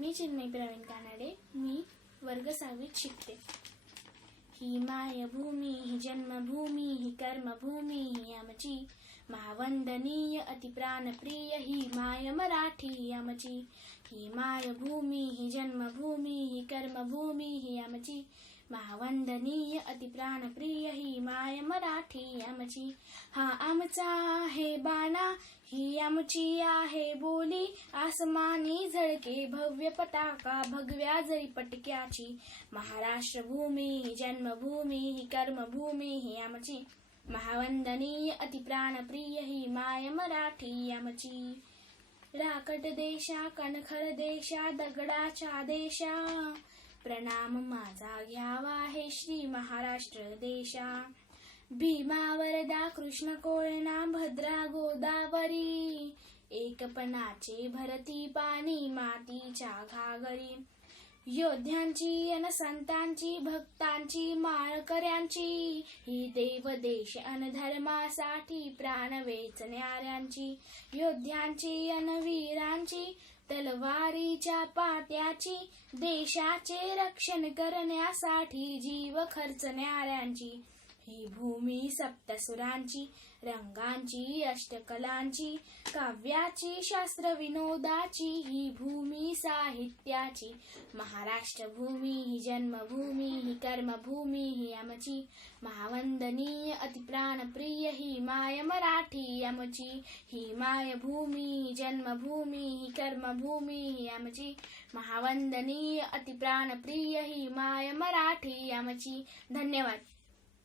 मी चेन्नई प्रवीण कानडे मी वर्ग सहावीत शिकते. ही मायभूमी ही जन्मभूमी ही कर्मभूमी ही आमची महावंदनीय अतिप्राणप्रिय ही माय मराठी आमची. ही मायभूमी ही जन्मभूमी ही कर्मभूमी ही आमची महावंदनीय अतिप्राणप्रिय ही माय मराठी आमची. हा आमचा आहे बाणा ही आमची आहे बोली. आसमानी झळके भव्य पताका भगव्या जरी पटक्याची. महाराष्ट्र भूमी ही जन्मभूमी ही कर्मभूमी ही आमची. महावंदनीय अतिप्राणप्रिय ही माय मराठी आमची. राकट देशा कणखर देशा दगडाच्या देशा. प्रणाम माझा घ्यावा हे श्री महाराष्ट्र देशा. भीमावरदा कृष्ण कोयना भद्रा गोदावरी. एकपणाचे भरती पाणी मातीच्या घागरी. योद्ध्यांची अन संतांची भक्तांची माळकऱ्यांची. ही देव देश अन धर्मासाठी प्राण वेचणाऱ्यांची. योद्ध्यांची अन वीरांची तलवारीच्या पात्याची. देशाचे रक्षण करण्यासाठी जीव खर्चणाऱ्यांची. ही भूमी सप्तसुरांची रंगांची अष्टकलांची काव्याची शास्त्र विनोदाची ही भूमी साहित्याची. महाराष्ट्र भूमी ही जन्मभूमी ही कर्मभूमी ही आमची. महावंदनीय अतिप्राणप्रिय ही माय मराठी आमची. ही माय भूमी ही जन्मभूमी ही कर्मभूमी ही आमची. महावंदनीय अतिप्राणप्रिय ही माय मराठी आमची. धन्यवाद.